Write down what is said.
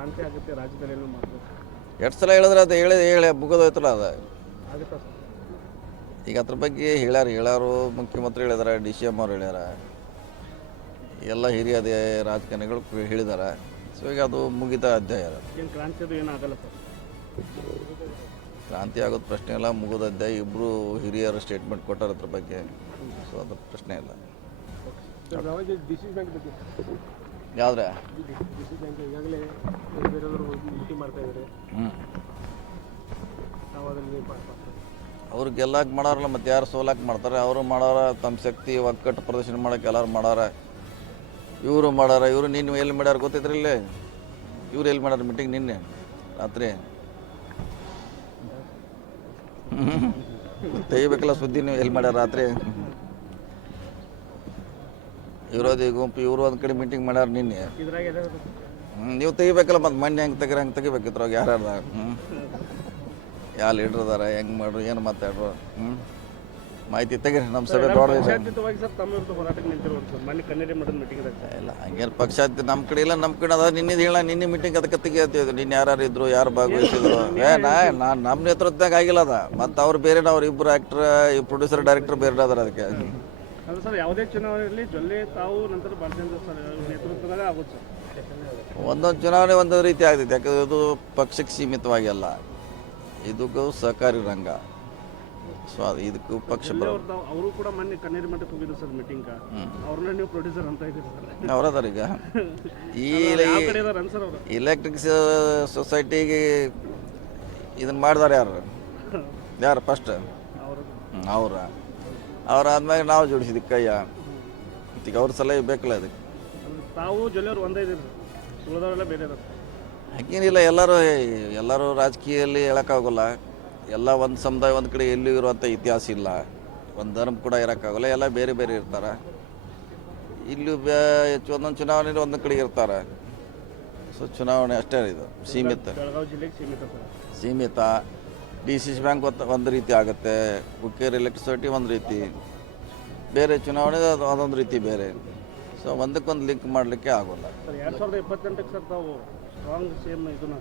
ಕ್ರಾಂತಿ ಆಗುತ್ತೆ ರಾಜ್ಯದಲ್ಲಿ ಏನು ಎಷ್ಟು ಸಲ ಹೇಳಿದ್ರೆ ಅದು ಹೇಳಿ ಹೇಳಿ ಮುಗಿದೋಯ್ತಲ್ಲ ಅದು. ಆಗುತ್ತಾ ಸರ್ ಈಗ ಅದ್ರ ಬಗ್ಗೆ ಹೇಳ್ಯಾರ ಹೇಳ್ಯಾರು ಮುಖ್ಯಮಂತ್ರಿ ಹೇಳಿದಾರೆ ಡಿ ಸಿ ಎಂ ಅವ್ರು ಹೇಳ್ಯಾರ. ಎಲ್ಲ ಹಿರಿಯ ಅದೇ ರಾಜಕಾರಣಿಗಳು ಹೇಳಿದಾರೆ. ಸೊ ಈಗ ಅದು ಮುಗಿದ ಅಧ್ಯಾಯ ಅದು. ಏನು ಕ್ರಾಂತಿ ಅದು ಏನೂ ಆಗಲ್ಲ ಸರ್. ಕ್ರಾಂತಿ ಆಗೋದು ಪ್ರಶ್ನೆ ಇಲ್ಲ ಮುಗಿದ ಅಧ್ಯಾಯ. ಇಬ್ಬರು ಹಿರಿಯರು ಸ್ಟೇಟ್ಮೆಂಟ್ ಕೊಟ್ಟಾರ ಅದ್ರ ಬಗ್ಗೆ. ಸೊ ಅದ್ರ ಪ್ರಶ್ನೆ ಇಲ್ಲ. ಸರ್ ನಾವಾಗಿ ಡಿ ಸಿ ಬ್ಯಾಂಕ್ ಬಗ್ಗೆ. ಯಾವ್ದ್ರೆ? ಅವ್ರಿಗೆಲ್ಲ ಮಾಡೋರಲ್ಲ ಮತ್ತು ಯಾರು ಸೋಲಾಕ್ ಮಾಡ್ತಾರೆ? ಅವರು ಮಾಡಾರ ತಮ್ಮ ಶಕ್ತಿ ಒಕ್ಕಟ್ಟು ಪ್ರದರ್ಶನ ಮಾಡೋಕೆ ಎಲ್ಲರೂ ಮಾಡಾರ. ಇವರು ಮಾಡಾರ, ಇವರು ನೀನು ಎಲ್ಲಿ ಮಾಡ್ಯಾರ ಗೊತ್ತಿದ್ರಿ ಇಲ್ಲಿ? ಇವ್ರು ಎಲ್ಲಿ ಮಾಡ್ಯಾರ ಮೀಟಿಂಗ್ ನಿನ್ನೆ? ರಾತ್ರಿ? ತೆಗಿಬೇಕಲ್ಲ ಸುದ್ದಿ ನೀವು ಎಲ್ಲಿ ಮಾಡ್ಯಾರ ರಾತ್ರಿ? ವಿರೋಧಿ ಗುಂಪು ಇವರು ಒಂದು ಕಡೆ ಮೀಟಿಂಗ್ ಮಾಡ್ಯಾರ ನಿನ್ನೆ. ನೀವು ತೆಗಿಬೇಕಲ್ಲ ಮತ್ತು ಮೊನ್ನೆ ಹೆಂಗೆ ತೆಗಿರ ಹಂಗೆ ತೆಗಿಬೇಕಿತ್ತು ಅವ್ರಿಗೆ ಯಾರು ಹ್ಞೂ ಯಾವ ಲೀಡ್ರ್ ಅದಾರ ಹೆಂಗೆ ಮಾಡ್ರು ಏನು ಮಾತಾಡ್ರು? ಹ್ಞೂ ಮಾಹಿತಿ ತೆಗಿರಿ ನಮ್ಮ ಸಭೆ ದೊಡ್ಡ ಇಲ್ಲ ಹಂಗೇನು ಪಕ್ಷ ನಮ್ಮ ಕಡೆ ಇಲ್ಲ ನಮ್ಮ ಕಡೆ ಅದ. ನಿನ್ನೆ ಹೇಳ ನಿನ್ನೆ ಮೀಟಿಂಗ್ ಅದಕ್ಕೆ ತೆಗಿಯತ್ತಿದ್ರು ನಿನ್ನೆ ಯಾರು ಇದ್ರು ಯಾರು ಭಾಗವಹಿಸಿದ್ರು? ಏ ನಾ ನಾನು ನಮ್ಮ ನೇತೃತ್ವದಾಗ ಆಗಿಲ್ಲ ಅದ. ಮತ್ತು ಅವ್ರು ಬೇರೆ ಅವ್ರು ಇಬ್ಬರು ಆ್ಯಕ್ಟ್ರ್ ಪ್ರೊಡ್ಯೂಸರ್ ಡೈರೆಕ್ಟರ್ ಬೇರೆ ಅದಾರ ಅದಕ್ಕೆ. ಅದು ಸರ್ ಯಾವುದೇ ಚುನಾವಣೆಯಲ್ಲಿ ಜೊಲ್ಲೆ ತಾವು ನಂತರ ಬಾಲಚಂದ್ರ ಸರ್ ನೇತೃತ್ವದಾಗ ಆಗುತ್ತೆ ಸರ್. ಒಂದೊಂದು ಚುನಾವಣೆ ಒಂದೊಂದು ರೀತಿ ಆಗ್ತೈತೆ ಯಾಕಂದ್ರೆ ಇದು ಪಕ್ಷಕ್ಕೆ ಸೀಮಿತವಾಗಿ ಅಲ್ಲ. ಇದಕ್ಕೂ ಸಹಕಾರಿ ರಂಗ. ಸೊ ಅದು ಇದಕ್ಕೂ ಪಕ್ಷ ಅವರು ಕೂಡ ಮೊನ್ನೆ ಕನ್ನೇರಿ ಮಠಕ್ಕೆ ಹೋಗಿದ್ರು ಸರ್ ಮೀಟಿಂಗ್ ಅವ್ರನ್ನ ನೀವು ಪ್ರೊಡ್ಯೂಸರ್ ಅಂತ ಇದ್ದೀರಿ ಸರ್? ಅವರದಾರ ಈಗ. ಈ ಯಾವ ಕಡೆ ಇದಾರೆ ಸರ್ ಅವರು? ಇಲೆಕ್ಟ್ರಿಕ್ ಸೊಸೈಟಿಗೆ ಇದನ್ನ ಮಾಡಿದಾರೆ ಯಾರು? ಯಾರು ಫಸ್ಟ್ ಅವರು. ಅವ್ರ ಮೇಲೆ ಆದ್ಮೇಲೆ ನಾವು ಜೋಡಿಸಿದ್ವಿ ಕೈಯ. ಈಗ ಅವ್ರ ಸಲಹೆ ಬೇಕಲ್ಲ ಅದಕ್ಕೆ. ತಾವು ಜೊಲ್ಲೆಯವರು ಒಂದೇ ಇದ್ದೀರಿ. ಸರ್ ಉಳಿದವರೆಲ್ಲ ಬೇರೆ ಹಾಗೇನಿಲ್ಲ ಎಲ್ಲರೂ ಎಲ್ಲರೂ ರಾಜಕೀಯದಲ್ಲಿ ಹೇಳೋಕ್ಕಾಗೋಲ್ಲ. ಎಲ್ಲ ಒಂದು ಸಮುದಾಯ ಒಂದು ಕಡೆ ಎಲ್ಲೂ ಇರುವಂಥ ಇತಿಹಾಸ ಇಲ್ಲ. ಒಂದು ಧರ್ಮ ಕೂಡ ಇರೋಕ್ಕಾಗಲ್ಲ ಎಲ್ಲ ಬೇರೆ ಬೇರೆ ಇರ್ತಾರೆ. ಇಲ್ಲಿ ಬೇ ಒಂದೊಂದು ಚುನಾವಣೆ ಒಂದೊಂದು ಕಡೆ ಇರ್ತಾರೆ. ಸೊ ಚುನಾವಣೆ ಅಷ್ಟೇ ಇದು ಸೀಮಿತ. ಬೆಳಗಾವಿ ಜಿಲ್ಲೆಗೆ ಸೀಮಿತ ಸೀಮಿತ. ಡಿ ಸಿ ಸಿ ಬ್ಯಾಂಕ್ ಒಂದು ರೀತಿ ಆಗುತ್ತೆ ಹುಕ್ಕೇರಿ ಎಲೆಕ್ಟ್ರಿಸಿಟಿ ಒಂದು ರೀತಿ, ಬೇರೆ ಚುನಾವಣೆ ಅದು ಅದೊಂದು ರೀತಿ ಬೇರೆ. ಸೊ ಒಂದಕ್ಕೊಂದು ಲಿಂಕ್ ಮಾಡಲಿಕ್ಕೆ ಆಗೋಲ್ಲ. ಎರಡು ಸಾವಿರದ ಇಪ್ಪತ್ತೆಂಟಕ್ಕೆ ಸರ್ ತಾವು ಸ್ಟ್ರಾಂಗ್ ಸೇಮ್ ಇದನ್ನ